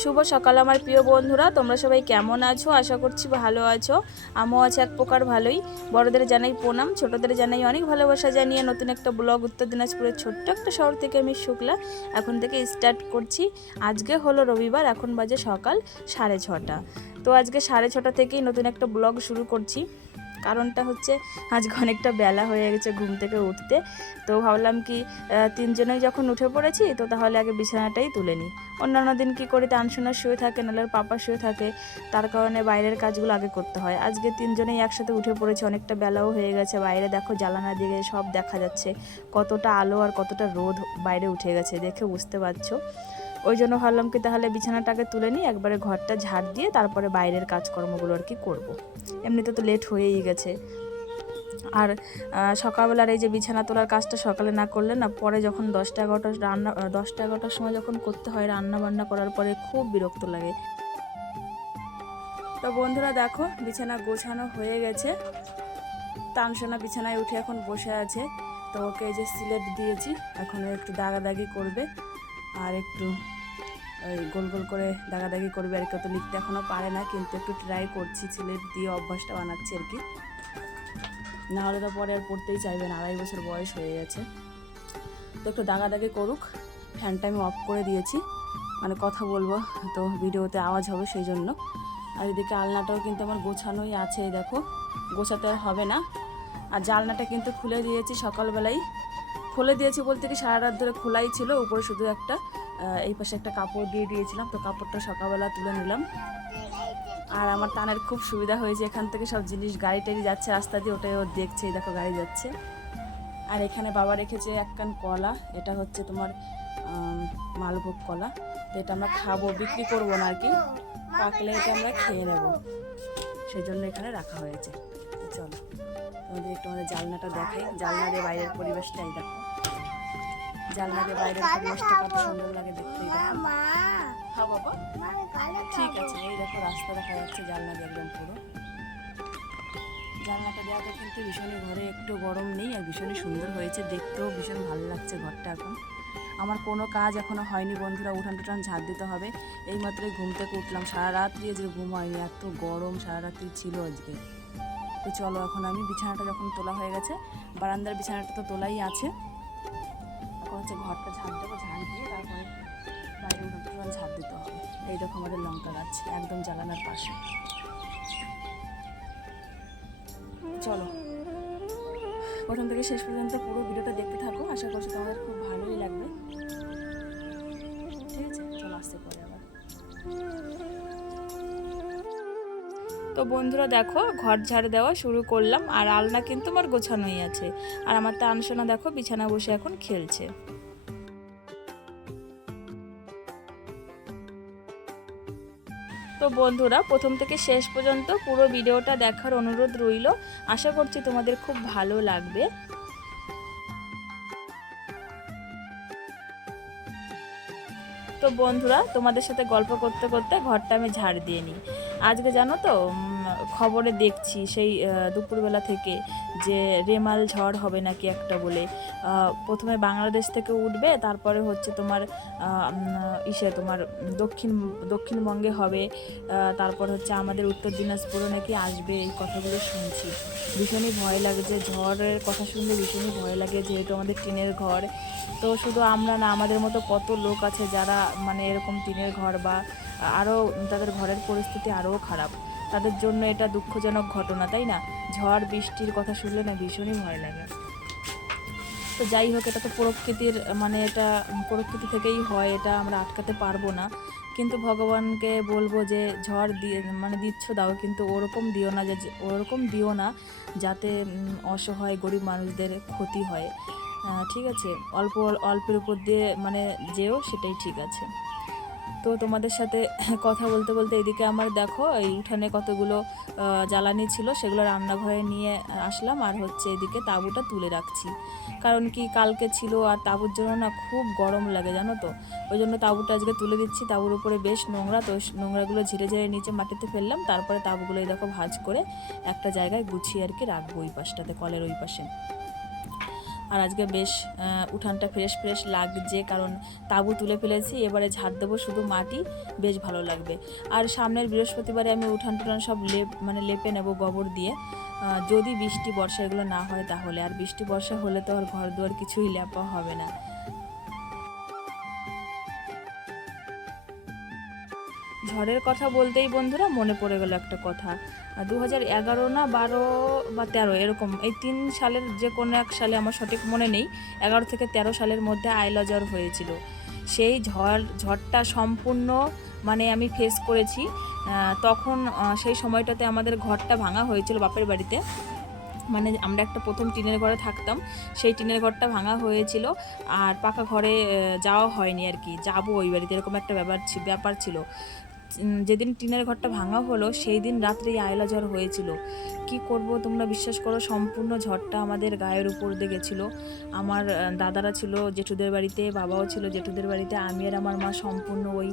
শুভ সকাল আমার প্রিয় বন্ধুরা, তোমরা সবাই কেমন আছো? আশা করছি ভালো আছো। আমিও আছি এক প্রকার ভালোই। বড়দের জানাই প্রণাম, ছোটদের জানাই অনেক ভালোবাসা জানিয়ে নতুন একটা ব্লগ উত্তর দিনাজপুরের ছোট্ট একটা শহর থেকে আমি শুক্লা এখন থেকে স্টার্ট করছি। আজকে হলো রবিবার, এখন বাজে সকাল 6:30। তো আজকে 6:30 থেকেই নতুন একটা ব্লগ শুরু করছি। কারণটা হচ্ছে আজকে অনেকটা বেলা হয়ে গেছে ঘুম থেকে উঠতে। তো ভাবলাম কি তিনজনেই যখন উঠে পড়েছি তো তাহলে আগে বিছানাটাই তুলে নিই। অন্যান্য দিন কী করি, তানসোনা শুয়ে থাকে, নাহলে পাপা শুয়ে থাকে, তার কারণে বাইরের কাজগুলো আগে করতে হয়। আজকে তিনজনেই একসাথে উঠে পড়েছে, অনেকটা বেলাও হয়ে গেছে। বাইরে দেখো জানালা দিকে সব দেখা যাচ্ছে, কতটা আলো আর কতটা রোদ বাইরে উঠে গেছে, দেখে বুঝতে পারছো। ওই জন্য ভাবলাম কি তাহলে বিছানাটাকে তুলে নিই, একবারে ঘরটা ঝাড় দিয়ে তারপরে বাইরের কাজকর্মগুলো আর কি করবো। এমনিতে তো লেট হয়েই গেছে। আর সকালবেলার এই যে বিছানা তোলার কাজটা সকালে না করলে না, পরে যখন 10টা 11টার সময় যখন করতে হয় রান্না বান্না করার পরে খুব বিরক্ত লাগে। তো বন্ধুরা দেখো বিছানা গোছানো হয়ে গেছে। তানসোনা বিছানায় উঠে এখন বসে আছে। তো ওকে এই যে সিলেট দিয়েছি, এখন একটু দাগাদাগি করবে আর একটু ওই গোল গোল করে দাগাদাগি করবে আর কি। তো লিখতে এখনও পারে না, কিন্তু একটু ট্রাই করছি, সিলেট দিয়ে অভ্যাসটা বানাচ্ছি আর কি। না হলে তো পরে আর পড়তেই চাইবে না, 2.5 বছর বয়স হয়ে গেছে। তো একটু দাগাদাগি করুক। ফ্যানটা আমি অফ করে দিয়েছি, মানে কথা বলবো তো ভিডিওতে আওয়াজ হবে সেই জন্য। আর এদিকে আলনাটাও কিন্তু আমার গোছানোই আছে, দেখো গোছাতে আর হবে না। আর জানলাটা কিন্তু খুলে দিয়েছি সকালবেলাই। খুলে দিয়েছি বলতে কি সারা রাত ধরে খোলাই ছিল, উপরে শুধু একটা এই পাশে একটা কাপড় দিয়ে দিয়েছিলাম, তো কাপড়টা সকালবেলা তুলে নিলাম। আর আমার তানের খুব সুবিধা হয়েছে, এখান থেকে সব জিনিস গাড়ি টাড়ি যাচ্ছে রাস্তা দিয়ে, ওটাই ও দেখছে, দেখো গাড়ি যাচ্ছে। আর এখানে বাবা রেখেছে এক কান কলা, এটা হচ্ছে তোমার মালভোগ কলা। তো এটা আমরা খাবো, বিক্রি করবো না আর কি, পাকলে এটা আমরা খেয়ে নেব, সেই জন্য এখানে রাখা হয়েছে। তো চলো তোমাদের একটু আমাদের জানলাটা দেখাই, জানলা দিয়ে বাইরের পরিবেশটাই দেখো, জানলা দিয়ে বাইরের পরিবেশটা কত সুন্দর লাগে দেখতেই দেখো। হ্যাঁ বাবা ঠিক আছে, এই দেখো রাস্তা দেখা যাচ্ছে জানলা দিয়ে একদম পুরো। জানলাটা দেওয়াতে কিন্তু ভীষণই ঘরে একটু গরম নেই, আর ভীষণই সুন্দর হয়েছে, দেখতেও ভীষণ ভালো লাগছে ঘরটা। এখন আমার কোনো কাজ এখনও হয়নি বন্ধুরা, উঠান টুঠান ঝাড় দিতে হবে। এইমাত্রই ঘুম থেকে উঠলাম, সারা রাত্রি আজকে ঘুম হয়নি, এত গরম সারা রাত্রি ছিল আজকে। তো চলো এখন আমি বিছানাটা যখন তোলা হয়ে গেছে, বারান্দার বিছানাটা তো তোলাই আছে, এখন হচ্ছে ঘরটা ঝাড় দেবো, ঝাড় দিয়ে তারপরে বাইরে উঠান টুঠান ঝাড় দিতে হবে। এই দেখো আমাদের লঙ্কা গাছ একদম জানালার পাশে। চলো প্রথম থেকে শেষ পর্যন্ত পুরো ভিডিওটা দেখতে থাকো, আশা করছি তোমাদের খুব ভালোই লাগবে। ঠিক আছে, চলো আসতে পরে আবার। তো বন্ধুরা দেখো ঘর ঝাড় দেওয়া শুরু করলাম, আর আলনা কিন্তু আমার গোছানোই আছে। আর আমার তানসোনা দেখো বিছানা বসে এখন খেলছে। তো বন্ধুরা প্রথম থেকে শেষ পর্যন্ত পুরো ভিডিওটা দেখার অনুরোধ রইল, আশা করছি তোমাদের খুব ভালো লাগবে। তো বন্ধুরা তোমাদের সাথে গল্প করতে করতে ঘরটা আমি ঝাড় দিয়ে নিই। আজকে জানো তো খবরে দেখছি সেই দুপুরবেলা থেকে যে রেমাল ঝড় হবে নাকি একটা বলে। প্রথমে বাংলাদেশ থেকে উঠবে, তারপরে হচ্ছে তোমার তোমার দক্ষিণবঙ্গে হবে, তারপর হচ্ছে আমাদের উত্তর দিনাজপুরে নাকি আসবে, এই কথাগুলো শুনছি। ভীষণই ভয় লাগে, যে ঝড়ের কথা শুনলে ভীষণই ভয় লাগে, যেহেতু আমাদের টিনের ঘর। তো শুধু আমরা না, আমাদের মতো কত লোক আছে যারা মানে এরকম টিনের ঘর বা আরও তাদের ঘরের পরিস্থিতি আরও খারাপ, তাদের জন্য এটা দুঃখজনক ঘটনা, তাই না? ঝড় বৃষ্টির কথা শুনলে না ভীষণই ভয় লাগে। তো যাই হোক, এটা তো প্রকৃতির মানে এটা প্রকৃতি থেকেই হয়, এটা আমরা আটকাতে পারবো না। কিন্তু ভগবানকে বলবো যে ঝড় দিয়ে মানে দিচ্ছ দাও, কিন্তু ওরকম দিও না, যে ওরকম দিও না যাতে অসহায় গরিব মানুষদের ক্ষতি হয়। ঠিক আছে, অল্পের উপর দিয়ে মানে যেও, সেটাই ঠিক আছে। তো তোমাদের সাথে কথা বলতে বলতে এদিকে আমার দেখো এই উঠানে কতগুলো জ্বালানি ছিল, সেগুলো রান্নাঘরে নিয়ে আসলাম, আর হচ্ছে এদিকে তাঁবুটা তুলে রাখছি। কারণ কি কালকে ছিল, আর তাঁবুর জন্য না খুব গরম লাগে জানো তো, ওই জন্য তাঁবুটা আজকে তুলে দিচ্ছি। তাঁবুর উপরে বেশ নোংরা, তো নোংরাগুলো ঝেড়ে ঝেড়ে নিচে মাটিতে ফেললাম, তারপরে তাঁবুগুলো এই দেখো ভাঁজ করে একটা জায়গায় গুছিয়ে আর কি রাখবো, ওই পাশটাতে কলের ওই পাশে। আর আজকে বেশ উঠানটা ফ্রেশ ফ্রেশ লাগছে, কারণ তাঁবু তুলে ফেলেছি, এবারে ঝাড় দেবো শুধু মাটি, বেশ ভালো লাগবে। আর সামনের বৃহস্পতিবারে আমি উঠান টুঠান সব লেপে নেব গোবর দিয়ে, যদি বৃষ্টি বর্ষা এগুলো না হয় তাহলে। আর বৃষ্টি বর্ষা হলে তো আর ঘর দুয়ার কিছুই লেপা হবে না। ঝড়ের কথা বলতেই বন্ধুরা মনে পড়ে গেল একটা কথা। 2011 না 12 বা 13 এরকম, এই 3 সালের যে কোনো এক সালে, আমার সঠিক মনে নেই, 11 থেকে 13 সালের মধ্যে আইলা জ্বর হয়েছিল। সেই ঝড়টা সম্পূর্ণ মানে আমি ফেস করেছি। তখন সেই সময়টাতে আমাদের ঘরটা ভাঙা হয়েছিল বাপের বাড়িতে, মানে আমরা একটা প্রথম টিনের ঘরে থাকতাম, সেই টিনের ঘরটা ভাঙা হয়েছিল, আর পাকা ঘরে যাওয়া হয়নি আর কি, যাবো ওই বাড়িতে, এরকম একটা ব্যাপার ছিল। যেদিন টিনের ঘরটা ভাঙা হলো সেই দিন রাত্রেই আয়লা ঝড় হয়েছিল। কি করব তোমরা বিশ্বাস করো, সম্পূর্ণ ঝড়টা আমাদের গায়ের উপর দিয়ে গেছিলো। আমার দাদারা ছিল জেঠুদের বাড়িতে, বাবাও ছিল জেঠুদের বাড়িতে, আমি আর আমার মা সম্পূর্ণ ওই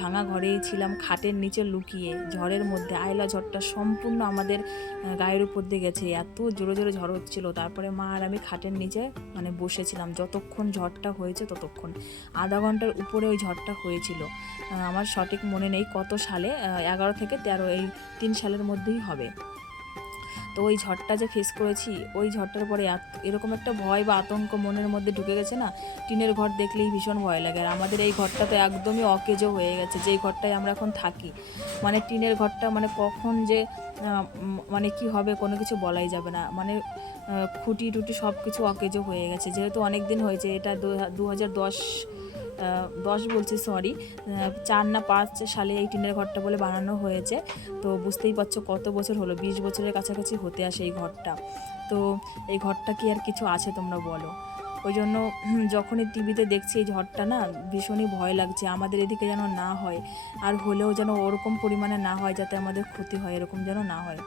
ভাঙা ঘরেই ছিলাম, খাটের নিচে লুকিয়ে। ঝড়ের মধ্যে আয়লা ঝড়টা সম্পূর্ণ আমাদের গায়ের উপর দিয়ে গেছে, এত জোরে জোরে ঝড় হচ্ছিল। তারপরে মা আর আমি খাটের নিচে মানে বসেছিলাম যতক্ষণ ঝড়টা হয়েছে ততক্ষণ, আধা ঘন্টার উপরে ওই ঝড়টা হয়েছিল। আমার সঠিক মনে নেই কত সালে, 11 থেকে 13 এই 3 সালের মধ্যেই হবে। তো ওই ঝড়টা যে ফেস করেছি, ওই ঝড়টার পরে এরকম একটা ভয় বা আতঙ্ক মনের মধ্যে ঢুকে গেছে না, টিনের ঘর দেখলেই ভীষণ ভয় লাগে। আর আমাদের এই ঘরটা তো একদমই অকেজো হয়ে গেছে, যেই ঘরটায় আমরা এখন থাকি, মানে টিনের ঘরটা মানে কখন যে মানে কি হবে কোনো কিছু বলাই যাবে না, মানে খুঁটি টুটি সব কিছু অকেজো হয়ে গেছে। যেহেতু অনেক দিন হয়েছে, এটা 2010 বলছি সরি, 4 না 5 সালে এই টিনের ঘরটা বলে বানানো হয়েছে। তো বুঝতেই পারছো কত বছর হলো, 20 বছরের কাছাকাছি হতে আসে এই ঘরটা। তো এই ঘরটা কি আর কিছু আছে তোমরা বলো? ওই জন্য যখনই টিভিতে দেখছি এই ঝড়টা না, ভীষণই ভয় লাগছে, আমাদের এদিকে যেন না হয়, আর হলেও যেন ওরকম পরিমাণে না হয় যাতে আমাদের ক্ষতি হয়, এরকম যেন না হয়।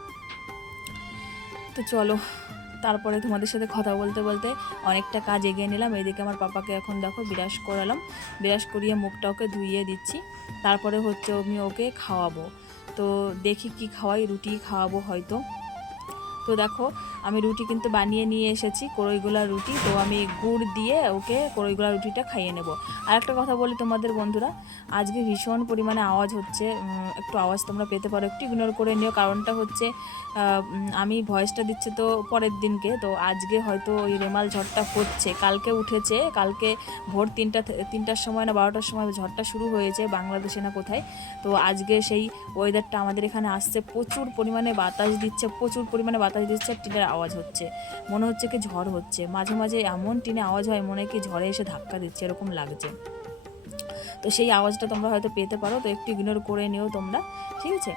তো চলো, তারপরে তোমাদের সাথে কথা বলতে বলতে অনেকটা কাজ এগিয়ে নিলাম। এদিকে আমার পাপাকে এখন দেখো বিরাস করালাম, বিরাস করিয়ে মুখটা ওকে ধুইয়ে দিচ্ছি, তারপরে হচ্ছে আমি ওকে খাওয়াবো। তো দেখি কি খাওয়াই, রুটি খাওয়াবো হয়তো। তো দেখো আমি রুটি কিন্তু বানিয়ে নিয়ে এসেছি, কড়ইগুলা রুটি। তো আমি গুড় দিয়ে ওকে কড়ইগুলা রুটিটা খাইয়ে নেব। আর একটা কথা বলি তোমাদের বন্ধুরা, আজকে ভীষণ পরিমাণে আওয়াজ হচ্ছে, একটু আওয়াজ তোমরা পেতে পারো, একটু ইগনোর করে নিও। কারণটা হচ্ছে আমি ভয়েসটা দিচ্ছি তো পরের দিনকে, তো আজকে হয়তো ওই রেমাল ঝড়টা হচ্ছে, কালকে উঠেছে, কালকে ভোর 3টার সময় না 12টার সময় ঝড়টা শুরু হয়েছে বাংলাদেশে না কোথায়। তো আজকে সেই ওয়েদারটা আমাদের এখানে আসছে, প্রচুর পরিমাণে বাতাস দিচ্ছে, টিনের আওয়াজ হচ্ছে, মনে হচ্ছে কি ঝড় হচ্ছে। মাঝে মাঝে এমন টিনে আওয়াজ হয় মনে হয় কি ঝড়ে এসে ধাক্কা দিচ্ছে, এরকম লাগছে। তো সেই আওয়াজটা তোমরা হয়তো পেতে পারো, তো একটু ইগনোর করে নিও তোমরা, ঠিক আছে?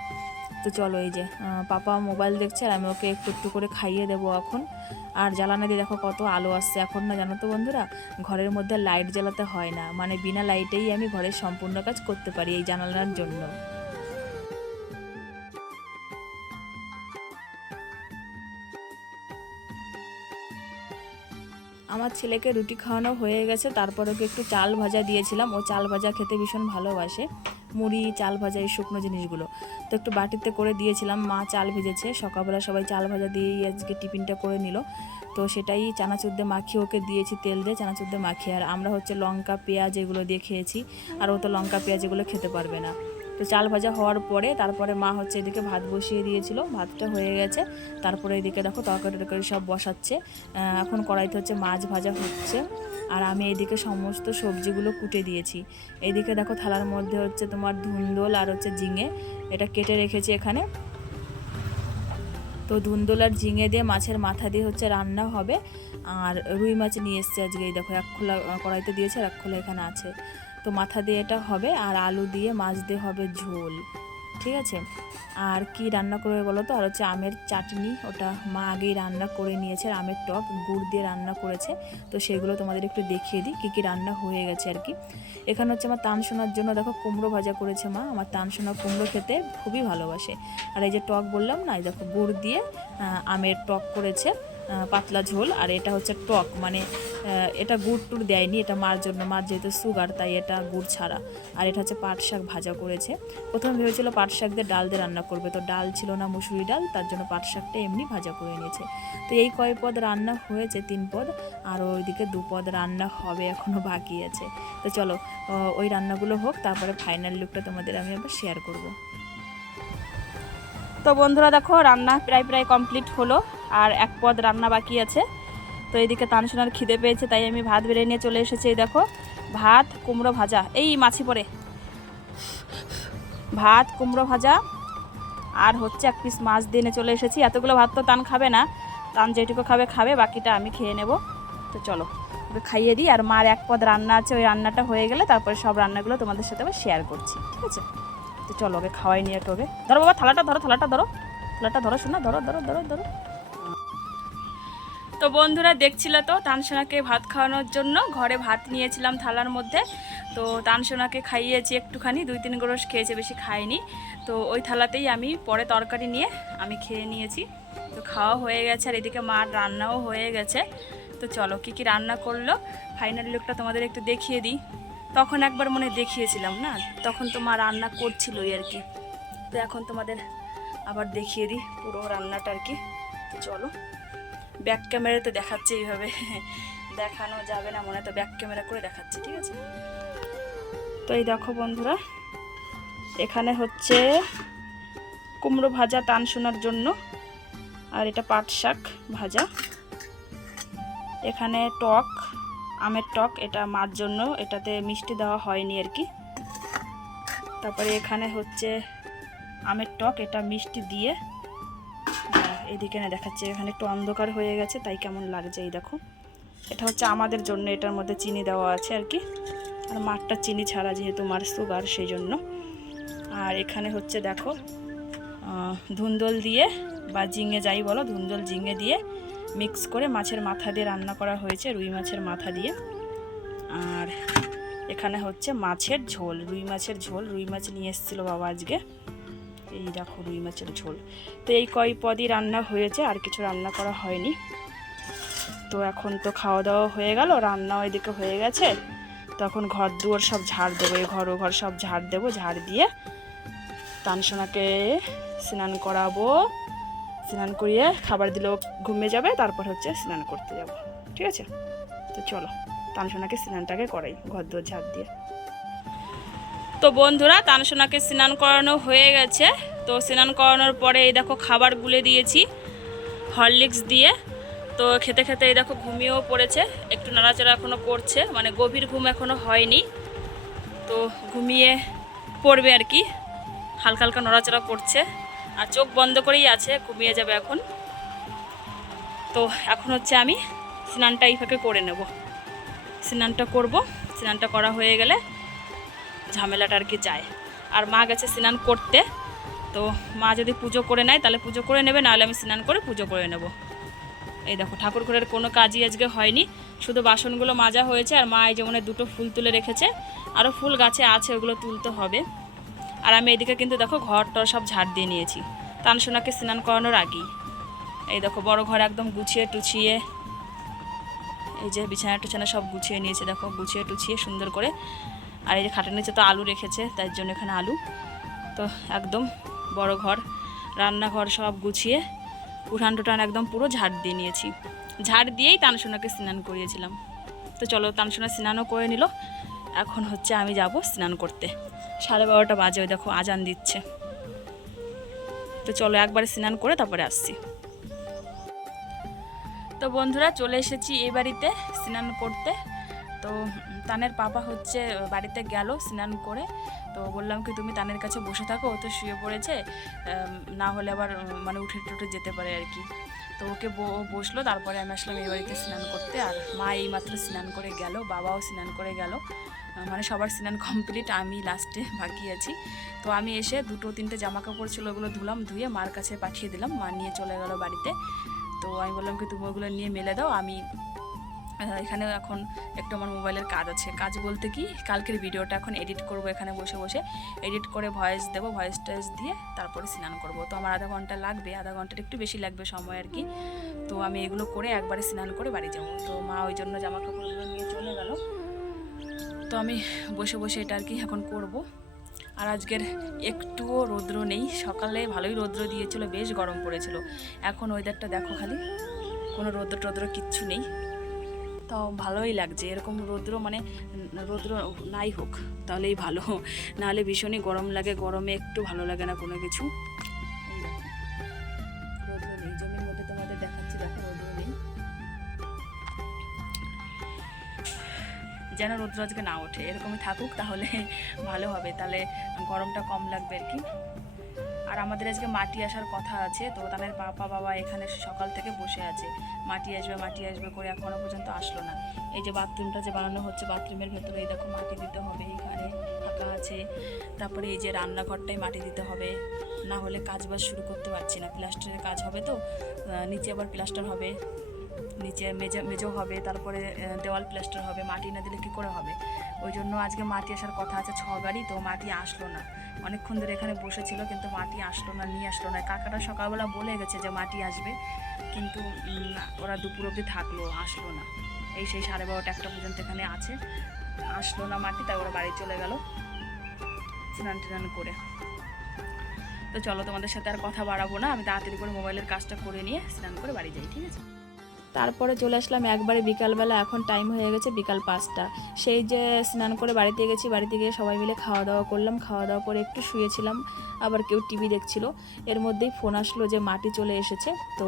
তো চলো, এই যে পাপা মোবাইল দেখছে আর আমি ওকে একটু একটু করে খাইয়ে দেবো এখন। আর জ্বালানা দিয়ে দেখো কত আলো আসছে এখন, না জানো তো বন্ধুরা, ঘরের মধ্যে লাইট জ্বালাতে হয় না, মানে বিনা লাইটেই আমি ঘরের সম্পূর্ণ কাজ করতে পারি এই জানালার জন্য। আমার ছেলেকে রুটি খাওয়ানো হয়ে গেছে, তারপর ওকে একটু চাল ভাজা দিয়েছিলাম, ও চাল ভাজা খেতে ভীষণ ভালোবাসে, মুড়ি চাল ভাজা এই শুকনো জিনিসগুলো। তো একটু বাটিতে করে দিয়েছিলাম, মা চাল ভেজেছে, সকালবেলা সবাই চাল ভাজা দিয়েই আজকে টিফিনটা করে নিল। তো সেটাই চানাচুর দিয়ে মাখিয়ে ওকে দিয়েছি, তেল দিয়ে চানাচুর দিয়ে মাখিয়ে। আর আমরা হচ্ছে লঙ্কা পেঁয়াজ এগুলো দিয়ে খেয়েছি, আর ও তো লঙ্কা পেঁয়াজ এগুলো খেতে পারবে না। তো চাল ভাজা হওয়ার পরে তারপরে মা হচ্ছে এদিকে ভাত বসিয়ে দিয়েছিল, ভাতটা হয়ে গেছে। তারপরে এদিকে দেখো তরকারি সব বসাচ্ছে, এখন কড়াইতে হচ্ছে মাছ ভাজা হচ্ছে, আর আমি এদিকে সমস্ত সবজিগুলো কুটে দিয়েছি। এদিকে দেখো থালার মধ্যে হচ্ছে তোমার ধুন্দল আর হচ্ছে ঝিঙে, এটা কেটে রেখেছি এখানে। তো ধুন্দল আর ঝিঙে দিয়ে মাছের মাথা দিয়ে হচ্ছে রান্না হবে। আর রুই মাছ নিয়ে এসছে আজকে, এই দেখো এক খোলা কড়াইতে দিয়েছে আর এক খোলা এখানে আছে। তো মাথা দিয়ে এটা হবে, আর আলু দিয়ে মাছ দিয়ে হবে ঝোল, ঠিক আছে? আর কি রান্না করবে বলো তো, আর হচ্ছে আমের চাটনি, ওটা মা আগেই রান্না করে নিয়েছে, আর আমের টক গুড় দিয়ে রান্না করেছে। তো সেগুলো তোমাদের একটু দেখিয়ে দিই কী কী রান্না হয়ে গেছে আর কি। এখানে হচ্ছে আমার তানসোনার জন্য দেখো কুমড়ো ভাজা করেছে মা, আমার তানসোনা কুমড়ো খেতে খুবই ভালোবাসে। আর এই যে টক বললাম না, এই দেখো গুড় দিয়ে আমের টক করেছে, পাতলা ঝোল। আর এটা হচ্ছে টক, মানে এটা গুড় টুড় দেয়নি, এটা মার জন্য, মার যেহেতু সুগার তাই এটা গুড় ছাড়া। আর এটা হচ্ছে পাট শাক ভাজা করেছে। প্রথমে ভেবেছিল পাট শাক দিয়ে ডাল দিয়ে রান্না করবে, তো ডাল ছিল না, মুসুরি ডাল, তার জন্য পাট শাকটা এমনি ভাজা করে নিয়েছে। তো এই কয় পদ রান্না হয়েছে, 3 পদ, আর ওইদিকে 2 পদ রান্না হবে, এখনও বাকি আছে। তো চলো ওই রান্নাগুলো হোক, তারপরে ফাইনাল লুকটা তোমাদের আমি আবার শেয়ার করব। তো বন্ধুরা দেখো রান্না প্রায় প্রায় কমপ্লিট হলো, আর 1 পদ রান্না বাকি আছে। তো এইদিকে তানসোনার খিদে পেয়েছে, তাই আমি ভাত বেড়ে নিয়ে চলে এসেছি। এই দেখো ভাত কুমড়ো ভাজা, এই মাছি পড়ে, ভাত কুমড়ো ভাজা, আর হচ্ছে 1 পিস মাছ দিয়ে চলে এসেছি। এতগুলো ভাত তো তান খাবে না, তান যেটুকু খাবে খাবে, বাকিটা আমি খেয়ে নেব। তো চলো ওকে খাইয়ে দিই। আর মার 1 পদ রান্না আছে, ওই রান্নাটা হয়ে গেলে তারপরে সব রান্নাগুলো তোমাদের সাথে আবার শেয়ার করছি, ঠিক আছে? তো চলো ওকে খাওয়াই নিয়ে একটু। ওকে ধরো বাবা, থালাটা ধরো, থালাটা ধরো, থালাটা ধরো, শোনা, ধরো ধরো ধরো ধরো। তো বন্ধুরা দেখছিলে তো তানসোনাকে ভাত খাওয়ানোর জন্য ঘরে ভাত নিয়েছিলাম থালার মধ্যে। তো তানসোনাকে খাইয়েছি একটুখানি, 2-3 গ্রস খেয়েছে, বেশি খায়নি। তো ওই থালাতেই আমি পরে তরকারি নিয়ে আমি খেয়ে নিয়েছি। তো খাওয়া হয়ে গেছে, আর এদিকে মার রান্নাও হয়ে গেছে। তো চলো কী কী রান্না করলো ফাইনাল লুকটা তোমাদের একটু দেখিয়ে দিই। তখন একবার মনে দেখিয়েছিলাম না, তখন তো মা রান্না করছিলই আর কি। তো এখন তোমাদের আবার দেখিয়ে দিই পুরো রান্নাটা আর কি। চলো ব্যাক ক্যামেরাতে দেখাচ্ছে, এইভাবে দেখানো যাবে না মনে, তো ব্যাক ক্যামেরা করে দেখাচ্ছি, ঠিক আছে? তো এই দেখো বন্ধুরা, এখানে হচ্ছে কুমড়ো ভাজা তানসোনার জন্য, আর এটা পাট শাক ভাজা। এখানে টক, আমের টক, এটা মার জন্য, এটাতে মিষ্টি দেওয়া হয়নি আর কি। তারপরে এখানে হচ্ছে আমের টক, এটা মিষ্টি দিয়ে। এইদিকে না দেখাচ্ছে, এখানে একটু অন্ধকার হয়ে গেছে তাই কেমন লাগছে। এই দেখো এটা হচ্ছে আমাদের জন্য, এটার মধ্যে চিনি দেওয়া আছে আর কি, আর মারটা চিনি ছাড়া, যেহেতু মার সুগার সেই জন্য। আর এখানে হচ্ছে দেখো ধুন্দল দিয়ে বা ঝিঙে যাই বলো, ধুন্দল ঝিঙে দিয়ে মিক্স করে মাছের মাথা দিয়ে রান্না করা হয়েছে, রুই মাছের মাথা দিয়ে। আর এখানে হচ্ছে মাছের ঝোল, রুই মাছের ঝোল, রুই মাছ নিয়ে এসেছিলো বাবা আজকে। এই দেখো রুই মাছের ঝোল। তো এই কয় পদই রান্না হয়েছে, আর কিছু রান্না করা হয়নি। তো এখন তো খাওয়া দাওয়া হয়ে গেল, রান্নাও এদিকে হয়ে গেছে। তখন ঘর দুয়ার সব ঝাড় দেবো, এই ঘর ও ঘর সব ঝাড় দেবো, ঝাড় দিয়ে তানসোনাকে স্নান করাবো, স্নান করিয়ে খাবার দিলেও ঘুমিয়ে যাবে, তারপর হচ্ছে স্নান করতে যাব, ঠিক আছে? তো চলো তানসোনাকে স্নানটাকে করাই ঘর দুয়ার ঝাড় দিয়ে। তো বন্ধুরা তানসোনাকে স্নান করানো হয়ে গেছে। তো স্নান করানোর পরে এই দেখো খাবার গুলে দিয়েছি হরলিক্স দিয়ে। তো খেতে খেতে এই দেখো ঘুমিয়েও পড়েছে, একটু নাড়াচাড়া এখনও করছে, মানে গভীর ঘুম এখনও হয়নি, তো ঘুমিয়ে পড়বে আর কি, হালকা হালকা নড়াচড়া করছে, আর চোখ বন্ধ করেই আছে, ঘুমিয়ে যাবে এখন। তো এখন হচ্ছে আমি স্নানটা এইভাবে করে নেব, স্নানটা করব, স্নানটা করা হয়ে গেলে ঝামেলাটা আর কি যায়। আর মা গেছে স্নান করতে, তো মা যদি পুজো করে নেয় তাহলে পুজো করে নেবে, নাহলে আমি স্নান করে পুজো করে নেব। এই দেখো ঠাকুর ঘরের কোনো কাজই আজকে হয়নি, শুধু বাসনগুলো মাজা হয়েছে। আর মা এই যেমন 2টো ফুল তুলে রেখেছে, আরও ফুল গাছে আছে, ওগুলো তুলতে হবে। আর আমি এদিকে কিন্তু দেখো ঘরটা সব ঝাড় দিয়ে নিয়েছি তানসোনাকে স্নান করানোর আগেই। এই দেখো বড় ঘর একদম গুছিয়ে টুছিয়ে, এই যে বিছানা টিছানা সব গুছিয়ে নিয়েছে, দেখো গুছিয়ে টুছিয়ে সুন্দর করে। আর এই যে খাটের নিচে তো আলু রেখেছে, তাই জন্য এখানে আলু। তো একদম বড় ঘর, রান্নাঘর সব গুছিয়ে উঠান টুঠান একদম পুরো ঝাড় দিয়ে নিয়েছি, ঝাড় দিয়েই তানসোনাকে স্নান করিয়েছিলাম। তো চলো তানসোনা স্নানও করে নিল, এখন হচ্ছে আমি যাব স্নান করতে। 12:30 বাজে, ওই দেখো আজান দিচ্ছে। তো চলো একবারে স্নান করে তারপরে আসছি। তো বন্ধুরা চলে এসেছি এই বাড়িতে স্নান করতে। তো তানের পাপা হচ্ছে বাড়িতে গেল স্নান করে, তো বললাম কি তুমি তানের কাছে বসে থাকো, ও তো শুয়ে পড়েছে, না হলে আবার মানে উঠে টুঠে যেতে পারে আর কি। তো ওকে বসলো, তারপরে আমি আসলাম এই বাড়িতে স্নান করতে। আর মা এইমাত্র স্নান করে গেল, বাবাও স্নান করে গেল, মানে সবার স্নান কমপ্লিট, আমি লাস্টে বাকি আছি। তো আমি এসে 2-3টে জামা কাপড় ছিল, ওগুলো ধুলাম, ধুয়ে মার কাছে পাঠিয়ে দিলাম, মা নিয়ে চলে গেল বাড়িতে। তো আমি বললাম কি তুমি ওগুলো নিয়ে মেলে দাও, আমি এখানে এখন একটু আমার মোবাইলের কাজ আছে। কাজ বলতে কি, কালকের ভিডিওটা এখন এডিট করব, এখানে বসে বসে এডিট করে ভয়েস দেবো, ভয়েস টয়েস দিয়ে তারপরে স্নান করব। তো আমার আধা ঘন্টা লাগবে, আধা ঘন্টার একটু বেশি লাগবে সময় আর কি। তো আমি এগুলো করে একবারে স্নান করে বাড়ি যাব। তো মা ওই জন্য জামা কাপড়গুলো নিয়ে চলে গেল। তো আমি বসে বসে এটা আর কি এখন করব। আর আজকের একটুও রৌদ্র নেই, সকালে ভালোই রৌদ্র দিয়েছিল, বেশ গরম পড়েছিল। এখন ওয়েদারটা দেখো, খালি কোনো রৌদ্র টৌদ্র কিচ্ছু নেই। তাও ভালোই লাগছে এরকম রৌদ্র, মানে রৌদ্র নাই হোক তাহলেই ভালো, নাহলে ভীষণই গরম লাগে, গরমে একটু ভালো লাগে না কোনো কিছু। রৌদ্র নেই, জমির মধ্যে তোমাদের দেখাচ্ছি, দেখো রৌদ্র নেই, যেন রৌদ্র আজকে না ওঠে, এরকমই থাকুক তাহলে ভালো হবে, তাহলে গরমটা কম লাগবে আর কি। আর আমাদের আজকে মাটি আসার কথা আছে, তো তাদের পাপা বাবা এখানে সকাল থেকে বসে আছে, মাটি আসবে করে এখনো পর্যন্ত আসলো না। এই যে বাথরুমটা যে বানানো হচ্ছে, বাথরুমের ভেতরে এই দেখো মাটি দিতে হবে, এখানে ফাঁকা আছে। তারপরে এই যে রান্নাঘরটায় মাটি দিতে হবে, না হলে কাজ বাজ শুরু করতে পারছি না। প্লাস্টারের কাজ হবে, তো নিচে আবার প্লাস্টার হবে, নিচে মেজো হবে, তারপরে দেওয়াল প্লাস্টার হবে, মাটি না দিলে কী করে হবে। ওই জন্য আজকে মাটি আসার কথা আছে 6 গাড়ি, তো মাটি আসলো না। অনেকক্ষণ ধরে এখানে বসেছিল কিন্তু মাটি আসলো না, নিয়ে আসলো না। কাকাটা সকালবেলা বলে গেছে যে মাটি আসবে, কিন্তু ওরা দুপুর অবধি থাকলো, আসলো না। এই সেই 12:30 1টা পর্যন্ত এখানে আছে, আসলো না মাটি, তাই ওরা বাড়ি চলে গেল স্নান টান করে। তো চলো, তোমাদের সাথে আর কথা বাড়াবো না, আমি তাড়াতাড়ি করে মোবাইলের কাজটা করে নিয়ে স্নান করে বাড়ি যাই, ঠিক আছে। তারপরে চলে আসলাম একবারে বিকালবেলা, এখন টাইম হয়ে গেছে বিকাল 5টা। সেই যে স্নান করে বাড়িতে গেছি, বাড়িতে গিয়ে সবাই মিলে খাওয়া দাওয়া করলাম, খাওয়া দাওয়া করে একটু শুয়েছিলাম, আবার কেউ টিভি দেখছিল। এর মধ্যেই ফোন আসলো যে মাটি চলে এসেছে। তো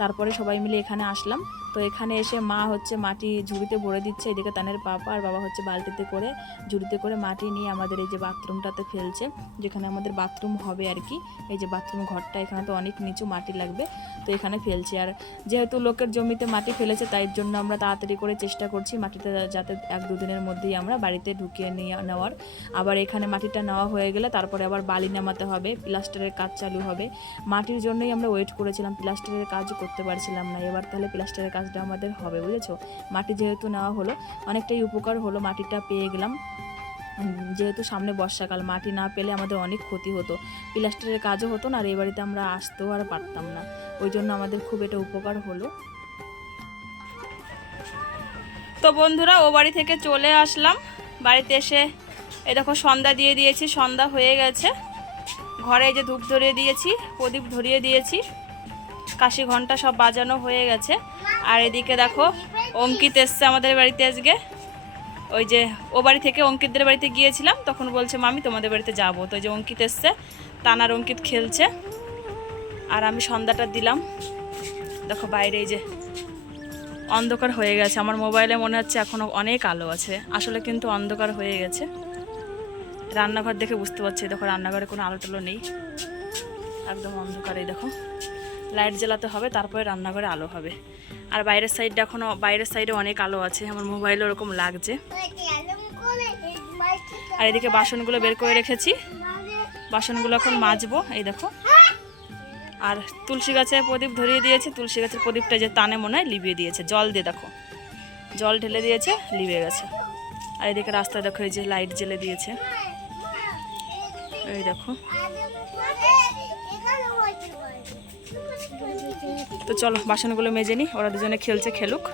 তারপরে সবাই মিলে এখানে আসলাম। তো এখানে এসে মা হচ্ছে মাটি ঝুড়িতে ভরে দিচ্ছে, এদিকে তানের পাপা আর বাবা হচ্ছে বালতিতে করে ঝুড়িতে করে মাটি নিয়ে আমাদের এই যে বাথরুমটাতে ফেলছে, যেখানে আমাদের বাথরুম হবে আর কি। এই যে বাথরুম ঘরটা, এখানে তো অনেক নিচু মাটি লাগবে, তো এখানে ফেলছে। আর যেহেতু লোকের জমিতে মাটি ফেলেছে, তাই জন্য আমরা তাড়াতাড়ি করে চেষ্টা করছি মাটিটা যাতে 1-2 দিনের মধ্যেই আমরা বাড়িতে ঢুকিয়ে নিয়ে নেওয়ার। আবার এখানে মাটিটা নেওয়া হয়ে গেলে তারপরে আবার বালি নামাতে হবে, প্লাস্টারের কাজ চালু হবে। মাটির জন্যই আমরা ওয়েট করেছিলাম, প্লাস্টারের কাজ করতে পারছিলাম না। এবার তাহলে প্লাস্টারের কাজটা আমাদের হবে, বুঝেছো। মাটি যেহেতু নেওয়া হলো, অনেকটাই উপকার হলো, মাটিটা পেয়ে গেলাম। যেহেতু সামনে বর্ষাকাল, মাটি না পেলে আমাদের অনেক ক্ষতি হতো, প্লাস্টারের কাজও হতো না, আর এই বাড়িতে আমরা আসতেও আর পারতাম না। ওই জন্য আমাদের খুব এটা উপকার হলো। তো বন্ধুরা, ও বাড়ি থেকে চলে আসলাম, বাড়িতে এসে এই দেখো সন্ধ্যা দিয়ে দিয়েছি, সন্ধ্যা হয়ে গেছে। ঘরে এই যে ধূপ ধরিয়ে দিয়েছি, প্রদীপ ধরিয়ে দিয়েছি, কাশি ঘন্টা সব বাজানো হয়ে গেছে। আর এদিকে দেখো অঙ্কিত এসছে আমাদের বাড়িতে আজকে। ওই যে ও বাড়ি থেকে অঙ্কিতদের বাড়িতে গিয়েছিলাম, তখন বলছে মামি তোমাদের বাড়িতে যাবো। তো ওই যে অঙ্কিত এসছে, তানার অঙ্কিত খেলছে, আর আমি সন্ধ্যাটা দিলাম। দেখো বাইরে এই যে অন্ধকার হয়ে গেছে, আমার মোবাইলে মনে হচ্ছে এখনও অনেক আলো আছে, আসলে কিন্তু অন্ধকার হয়ে গেছে। রান্নাঘর দেখে বুঝতে পারছি, দেখো রান্নাঘরে কোনো আলো টালো নেই, একদম অন্ধকারে। দেখো লাইট জ্বালাতে হবে, তারপরে রান্নাঘরে আলো হবে। আর বাইরের সাইডটা এখনও, বাইরের সাইডে অনেক আলো আছে, আমার মোবাইলে ওরকম লাগছে। আর এদিকে বাসনগুলো বের করে রেখেছি, বাসনগুলো এখন মাজবো। এই দেখো, আর তুলসী গাছে প্রদীপ ধরিয়ে দিয়েছে, তুলসী গাছের প্রদীপটা যে টানে মনে হয় লিভিয়ে দিয়েছে, জল দিয়ে দেখো, জল ঢেলে দিয়েছে, লিভে গেছে। আর এদিকে রাস্তায় দেখো এই যে লাইট জ্বেলে দিয়েছে, এই দেখো। তো চলো বাসনগুলো মেজে নিই, ওরা দুজনে খেলছে, খেলুক।